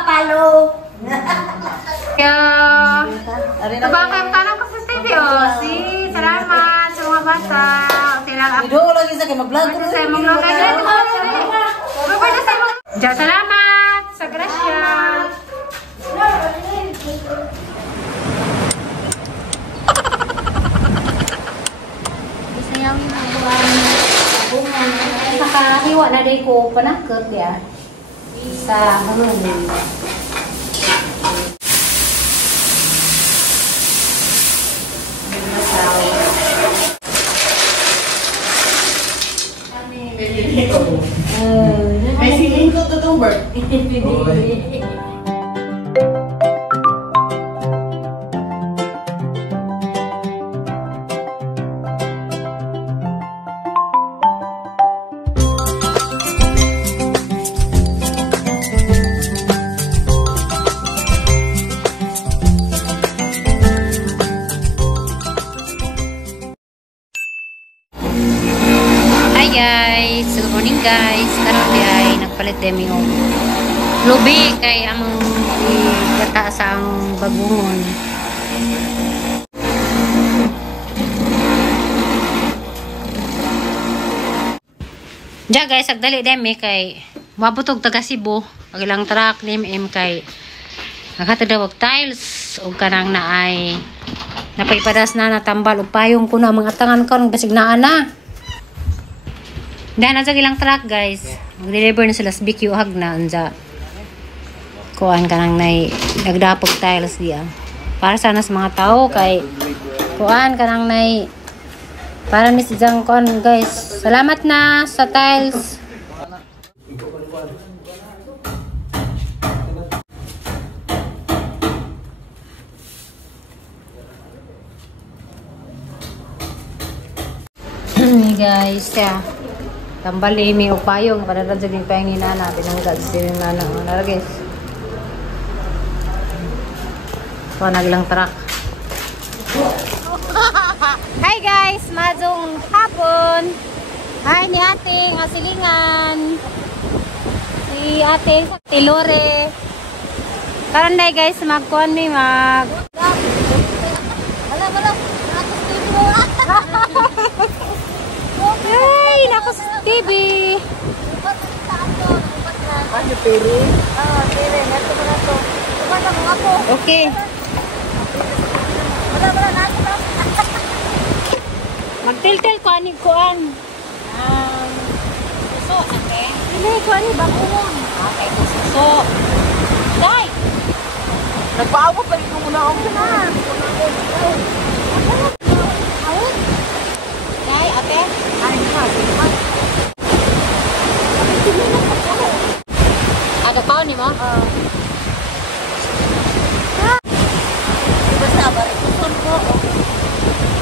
papalo. Kaya, tabakay ang tanong ko sa TV, oh. Si, salamat sa mga bata. Silang Ido ko lagi sa kayo mag-vlog. sa imong mga kailan. Diyan, salamat sa grasya. Isayaw yung bungan. Nakahiwa na day ko panakot ya. Sa hangin. May siling ko to bird. Guys, good morning guys. Karon di ay nagpalit demi og lubi kay among igata sa ang bagungon. Ja guys, agdali demi kay mabutog taga Cebu. Pag ilang truck ni kay nakatadawag tiles og kanang naay napaipadas na natambal og payong ko na mga tangan karon basig naa na. Dahil nasa ilang truck guys, mag-deliver na sila sa BQ Hagna unja kuan ka nang nagdapog tiles diya para sana sa mga tao kay kuan ka nang para mis isang kuan guys. Salamat na sa tiles. Guys, yeah. Tambali mi upayong para ra jud payong ni nana tinanggal si nana ana guys. So naglang truck. Hi guys, madong hapon. Hi ni ating asilingan. Si ating Tilore. Karon day guys magkuan mi mag. Wala. Ay, naku sa TV. Ano peri? Ah, peri. Nato mo na to. Kumanta mo ako. Okay. Wala na. Magtil-til ko ani kuan. Suso ate. Dili ko ani bagungon. Okay, suso. Dai. Nagpaawa pa rin muna ako na. Awon. Dai ate. Ay, Ada kau ni mo? basta ba rin ko.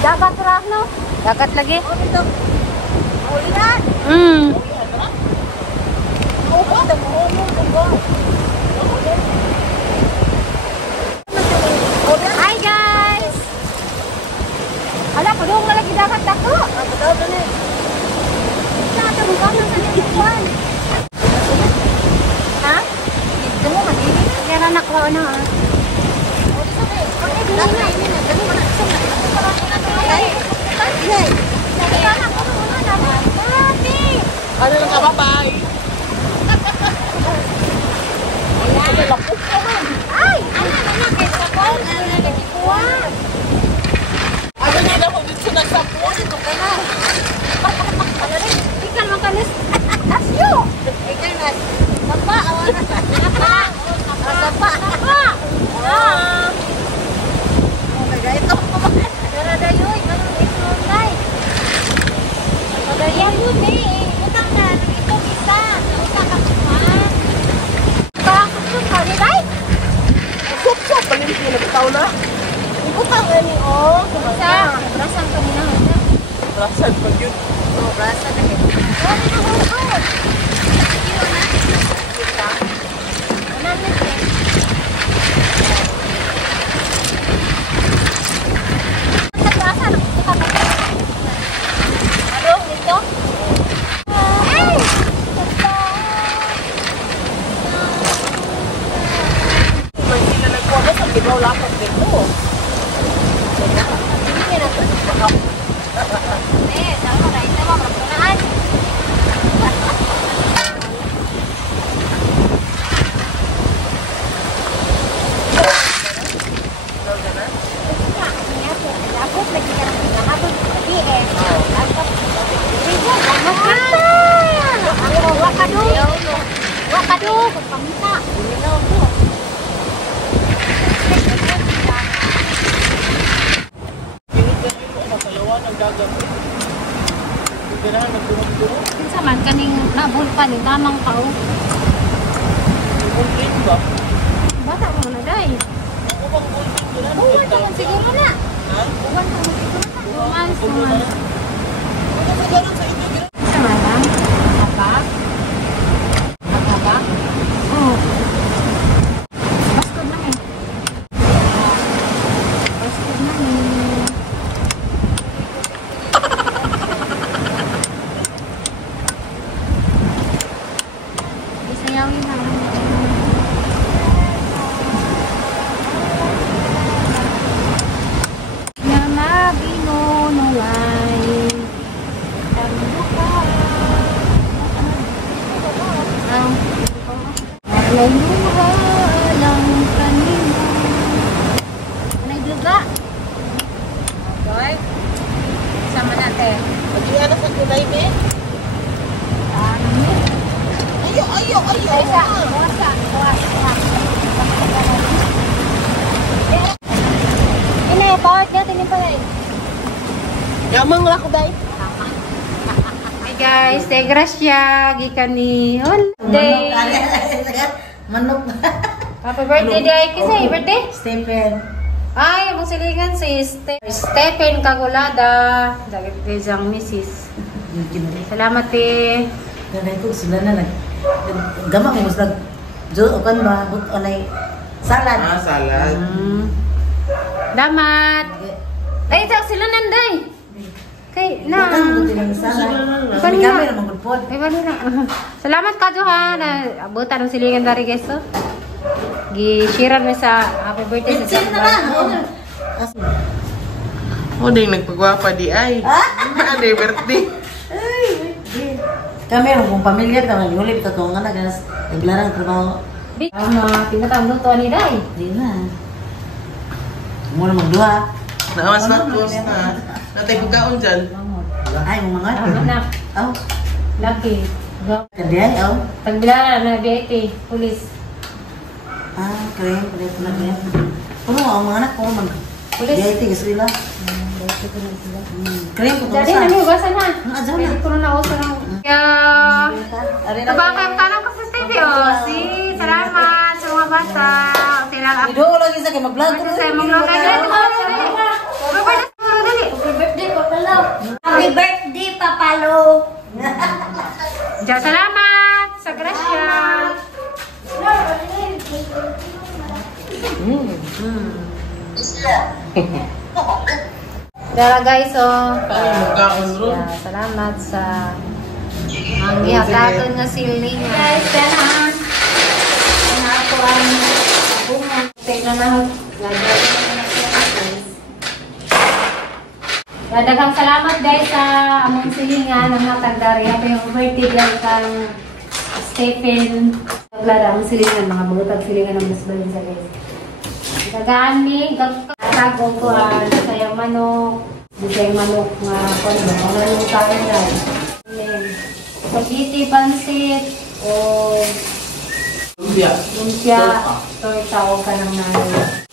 Dagat ra no? Dagat lagi. Oh, dito. Ulihan. Hi guys. Ala padung lagi dagat dako. Betul ni. Sa bukan sa dikuan. Ha? Ito mo madili. Yan anak ko na. Ano lang ka, bye-bye. Ay! Anak, kaysa ko. Nagikuan. Ano nila kung dito nagsapuan, ito ka na. Ikan makalis. Asyo! Ikaw na. Sapa, awan na. Sapa! Sapa. Oh my God, ito. Dara dayoy, anong itlongay? Pagaya yun eh. Utang na, ito isa. Utang ka pa. Bakit yun ka, di ba? Sup-sup, pag-ibig nyo nagkataw na. Ibutang ani, oh. Sa, brasan ka muna. Rasan pag yun. Oh, rasan na yun. lapad dito. Hindi na ito. Tama na, ito mo, magpunaan. Ako, lagi ka ng pinahabol sa PN. Wakado. Wakado. Pagpamita. Kinsa man kaning nabulpan ni tamang tao. Bata mo na dai. Buwan ka man siguro na. Buwan ka man siguro na. Buwan. Sama lang. Apa? Apa? Oh. Baskod na eh. Baskod na eh. Isayawin na lang. Yama binunulay. Laluha lang kanina. Anay duga? Okay. Sama natin. Mag-iana sa kulay, be? Ano mo? Ayo. Isa. Buwas. Ini, bawat natin yung palay. Yamang lang ko, day. Hi guys, de gracia gikan ni day. Manok. Happy birthday day kasi birthday. Stephen. Ay, ang silingan si Stephen Kagulada. Dagit isang misis. Salamat eh. Ganay ko sila na nag gama mo gusto jo kan ba but anay salad. Salad. Damat. Ay, ito sila nanday. Kay na. Salad. Kami Kami na magpod. Ay, bali na. Salamat ka, Johan. Abutan ng silingan dari guys, to. Gi-share mo sa happy birthday sa Sino na lang? O, din nagpagwapa di ay. Ano yung birthday? Kami ang pamilya kami ulit ka tong anak nas naglarang trabaho. Tinatawag luto ni Day. Di na. Mo na magduha. Naawas na close na. Natay pagkaon dyan. Ay mo mga. Anak. Aw. Lucky. Kandiyan aw. Tagbilaran na BIT, pulis. Kaya pala niya. Puno ang mga anak ko mag. Pulis. Diay tigis sila. Kaya ko to Jadi sa. nani basa na. Adyo na. Pwede ko na uso ng... Kaya... Tabakay tanong ko sa TV, oh. Si, salamat sa mga bata. Sila ang... Ido lagi sa kay mag-vlog ko. Sa mga vlog. Happy birthday, Papalo! Diyan, salamat sa grasya. Dara guys, oh. Magkaon ron. Salamat sa ang ihagaton nga siling. Guys, kailangan na ako ang bunga. Tignan na ako. Daghang salamat guys sa among silingan ng mga tagdari. Happy yung birthday guys kang Stephen. Naglada ang silingan, mga bulutag silingan ng masbalin sa guys. Gagaan mi, gagkakagong ko sayang manok. Bisayang manok nga kondo. Ang manok tayo na. Spaghetti, pansit, o lumpia, torta o kanang nanay.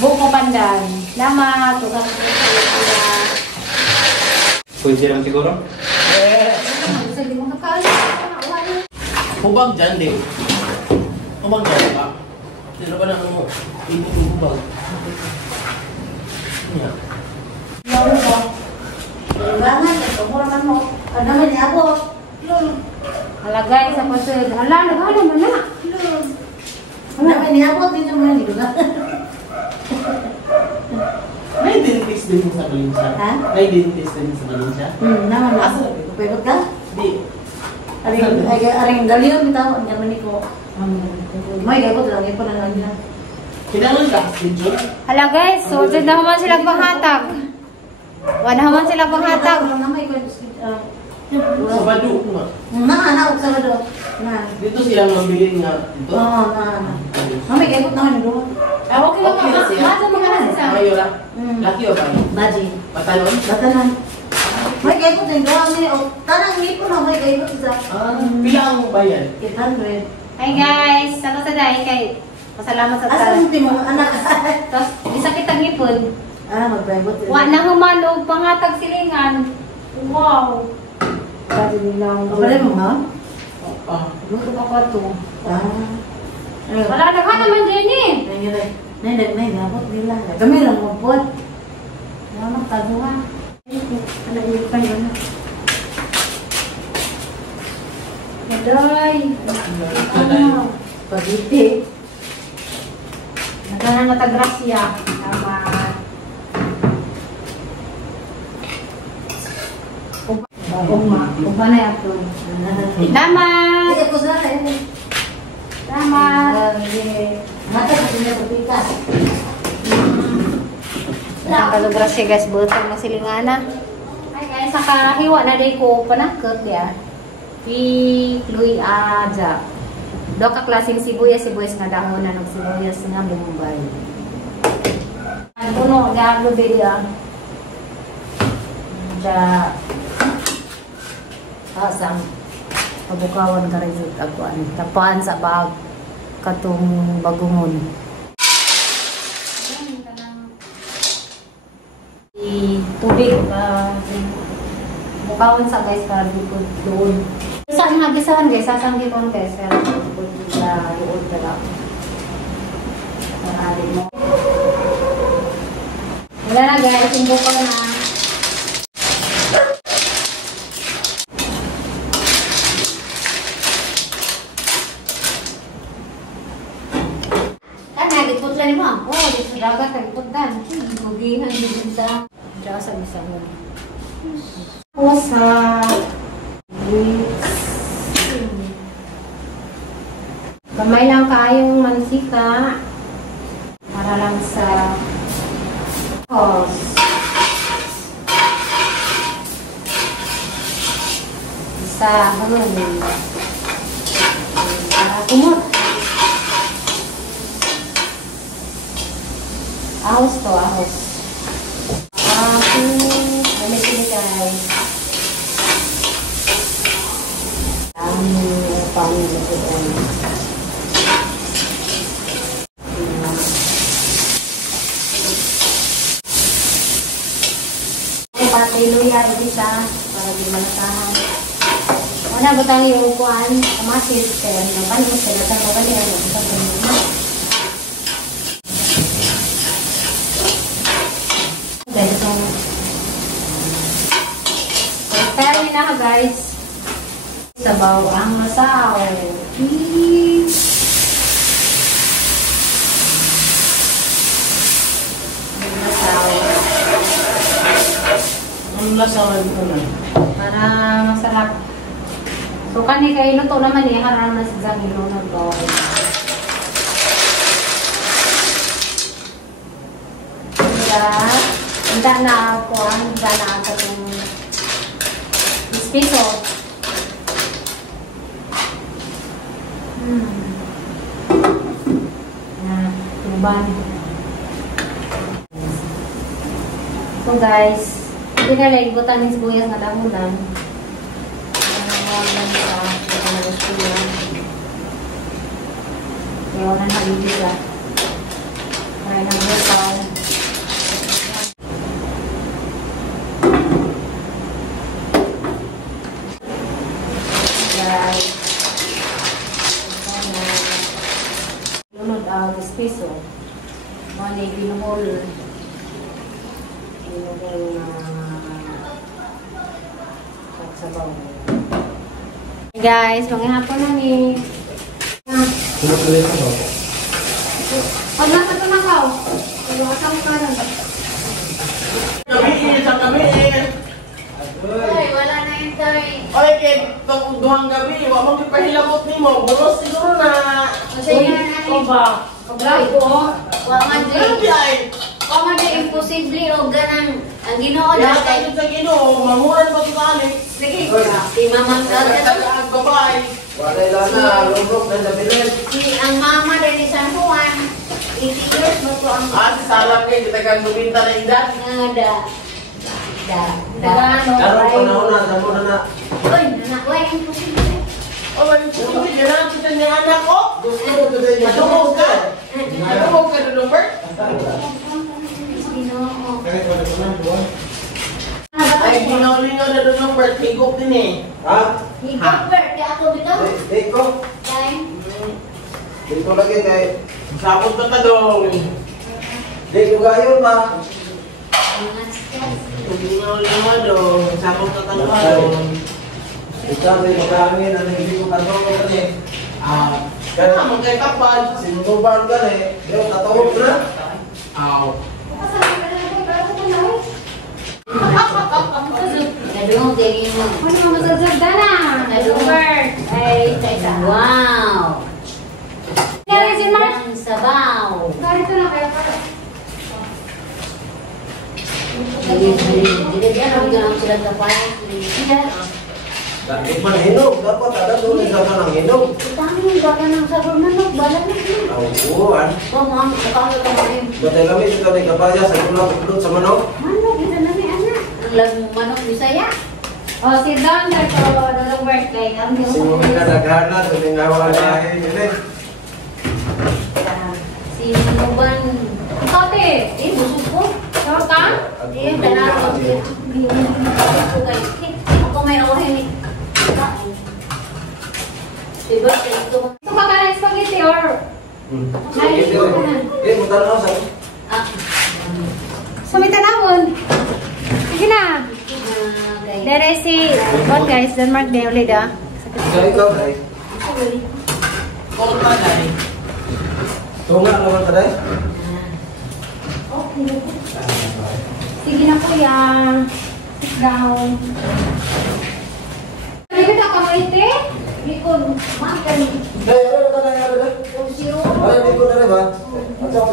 Buko pandan. Salamat. Tugang Pwede lang siguro? Sabi mo nakakalit. Hubag dyan, di. Hubag dyan, ba? Sino ba na ano? Hubag. Yeah. Bangan, umur man mo. Ano man niya ako? Halagay sa pasod. Hala, nagano man na. Ano man niya ako? Dito man dito na. May dentist din sa Valencia. Ha? May dentist din sa Valencia. Naman na. Asa? Pwede ka? Di. Aring galiyon bitaw ang naman ko. May gagot lang ipon lang niya. Kinangan ka, video. Hala guys, so dyan na naman sila panghatag. Wala naman sila panghatag. Sa Badu nga. Anak sa Badu. Dito siya mabilin nga. Dito. Oo, mami, ikot na kami doon. Okay lang Okay na siya. Masa mga nasa. Kayo lang. Laki o ba? Baji. Patalon? Batanan. May ikot din doon. Tanang ngipon na may ikot isa. Pila ang bayan? 800. Hi guys, sama sa dahil kay pasalamat sa Asa tayo. mo ti mo anak? Tapos, isa kitang ipon. Magpaibot. Wa na humanog, panghatag silingan. Wow. Kasi nila ang Pare mo ha? Gusto ko ko to. Wala Wala na ka naman din eh. Nay gabot nila. Kami lang mo pot. Wala magkagawa. Ano ulit pa yun? Maday. Ano? Pagiti. Nagana na tagrasya. Tama. Uba na yato. Salamat! Sige ko sa akin. Salamat! Mata sa sila pagpita. Ang kalugrasya guys, butang na silingana. Ay guys, sakahiwa na day ko panakot ya. Luy aja. Do ka klaseng sibuyas nga dahon na ng sibuyas nga Bombay. Ang puno, gagawin dia. Ja asang pabukawan ka rin ako tapuan sa bag katong bagungon. Tubig bukawan sa guys para dito doon. Saan nga gisahan guys? Sasang dito guys pero sa doon talaga. Para mo. Wala na guys, yung bukaw na. Ni mo. Oh, dito sa dagat ay puntan. Gugihan dito sa bisa mo. O sa kamay lang kayong mansika para lang sa isa para kumot. Ahos to, ahos. Gamit ini guys. Upang lutuan. Patay luya, isa para di malasahan. Una butang yung upuan, kamasis, kaya naman mo sila sa kanya, sa kanya. Pero yun na guys, sabaw ang masaw. Ang lasawan ko na. Para masarap. So kani kayo luto naman eh, haram na sa zangilo na to. Handa na ako, handa na ako itong piso. Tuban. So guys, hindi na lang ibutan ng sibuyas na damunan. Kaya wala na ibigla. Kaya nag-bukaw. Lunod ang piso. Mani binuhol. Binuhol na sabaw. Hey guys, manghihapon na ni. Pag nasa ito na kao. Pag-uasang ka na. Gabi, isang gabi eh. Uy, wala na yung time. Oy, kay duhang gabi, wala mong ipahilabot ni mo. Buros siguro na. Kasi yan, O ba? Paglaw ko, Ano di ay? imposible o ganang ang Ginoo na Lahat kay tayo sa Ginoo, mamuran pa ito kami. sige. Si Mamang Kalda Ang babae. Wala na, lubog na sa bilis. si ang mama din ni San Juan 80 years mo to ang Si Salam kayo, kita kang guminta na edad. Karon ko na una, damo na na. Uy, nanak, why imposible? Hindi na kita niya anak ko. Gusto ko today na. Madungog ka. Madungog ka, Lubert. Ginoo. Ay, ginaw-lingaw na Lubert. Higop din eh. Ha? Higopert, kaya ako bitaw. Dito. Kaya, Dito lagi kay. Sapot ka ta dong. Dito gayon ba? mga stress. Ginaw-lingaw dong. Sapot ka ta dong. Ikaw din makangin, ano hindi ko katawag ko ni. Kaya magkay kapal. Sinutuban ka ni. Yung katawag ko na. Aw. Kadung tingin mo. Ano mga masasagda na? Kadungert. Ay, teka. Wow. Kaya si Mark. Ang sabaw. Ganito na kaya pa. Hindi yan ang ganang sila kapal. Dahil man hinog, dapat ada doon sa kanang hinog. Tama yung baka ng sabor na no. Balat na yun. Uwan. Oh, ma'am. Kapag ito mo yun. Batay lamit ito ni kapaya sa kulang utlot sa manok. Manok, kita na may anak. Ang lagong manok Bisaya. Oh, si Don na to. Dodong birthday. Si mga nadaghana, doon yung awa na yun. Si Muban. Kate, busog ko. Sarap ka? Tanaro ko. Ako may awahin ni. Diba, ito. Gusto ka ng spaghetti or Eh, mutan ako sa... sumitanawon? Sige na. Dere si, what guys, Denmark Day ulit ah. Ikaw, day. Kung ka dahil. Tunga naman ka, day. Sige na kuya. Sit down. Lihat ako mo ite? Bikon, makan. Day, ano ka, day, ano, day? Kung siro. Ay, hindi ko na rin ba?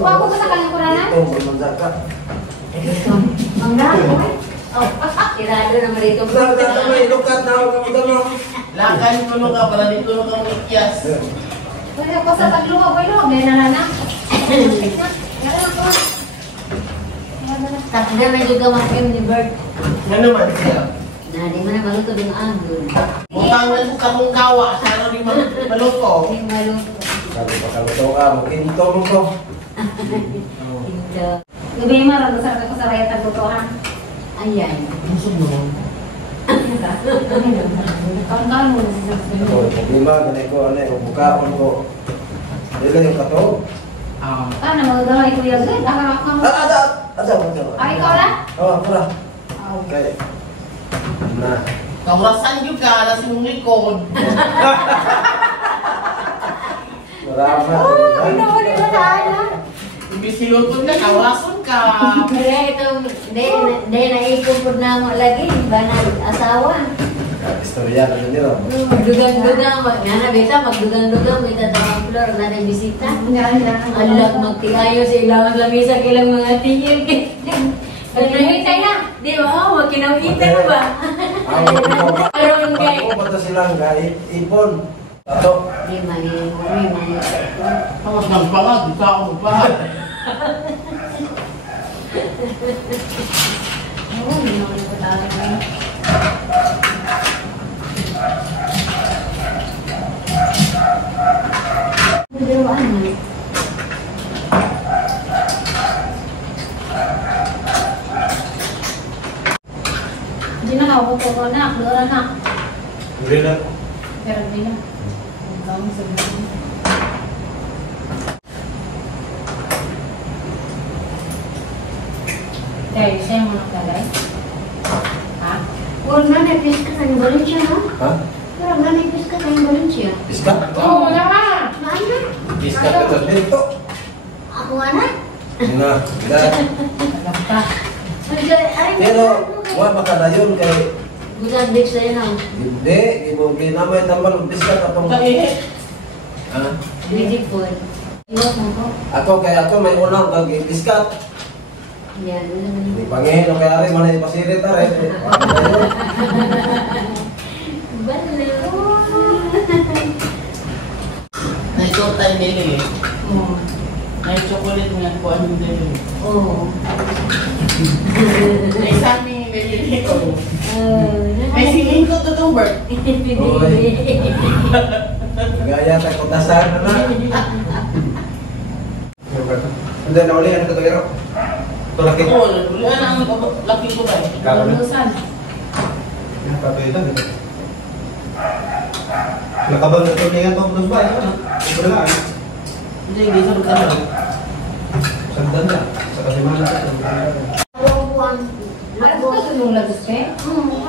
Wako sa kalangkuranan? Ito, mamansak ka. Mangga, oh, kirado naman dito. Mamansak ka, ilukat na ako ka mo. Lakan tulong ka, pala dito tulong ka mo ikyas. Wala ko sa tagluwa ko ilo. May nalana. Takda na juga makin ni Bert. Ano naman siya? Nah, di mana maluto dengan anggur. Butang na sa kamong kawa, sana rin maluto. Ini maluto. Sabi pa kaluto ka, makinto mo ko. Ito. Gabi marang sa ko sa raya tagluto ha. Ayan. Busog mo. Kawan-kawan mo na sa Ito, problema, ganay ko, ano, bukaon ko. Dila yung kato. Ano, magdamay kuya Glenn. Ako. Ada. Ay, ikaw lang? Oh, pula. Okay. Nah. Kaurasan yun ka, nasa mong likod. Marami na. Pinahuli mo na ana. Imbis silutod ka, kawason ka. Kaya ito, dahil naipon po na mo lagi, ba na asawa. Istorya na nila. Magdugang-dugang, magdugang-dugang, may tatawang floor na na bisita. Alag, magtiayo sa ilang lamisa, ilang mga tingin. Kinawitay na. Di ba? Makinawita na ba? Alam kay. Ako ba silang ipon? Ato. Di mali. Tapos magpangag, di ka ako magpangag. Oo, hindi naman ko talaga. Biruan mo. Hindi na ako ko na. Doon na. Hindi na. Pero hindi na. Ang sa mga. Dahil siya yung mga kalay. Ha? Huwag na nag-piss ka ng Valencia, no? Ha? Huwag na nag-piss ka ng Valencia. Iska? Oo, wala ka. Mana? Iska ka to dito. Ako anak? Nga. Basta. Pero, wala makadayon kay... Bukan big sa'yo na. Hindi, ibong pinamay tambal, biska ka tong... Sa ihit. Ha? Rigid po. Ako kaya ako may ulam kag diskat. Yan. Di pangin kay ari man ipasirit are. Na-ito tayo nili eh. Oh. Na-chocolate nga ko anong nili. Oh. May sami nili ko. May singin ko to Bert. Gaya tayo kutasan na. Hindi na uli ano to gero. To laki. Oo, ulian ang laki ko ba eh. Lulusan. Papitan dito. Nakabang na to niya to dos ba? Ito na. Hindi, hindi sa magkano. Sandan na. Sa kasimana. Ano ba ito nung lagas ka?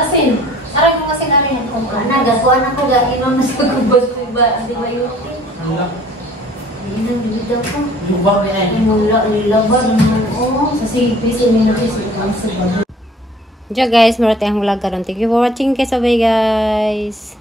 Asin. Aray mo kasi namin yung kumpara. Nagakuan ako ga inom na sa kubos ko ba di ba yun? Ano? Inom dito ko. Lubak niya eh. Mula nilaban mo Sa sipis, minapis, ang sabado. Diyan guys, marami tayong vlog karon. Thank you for watching. Bye guys.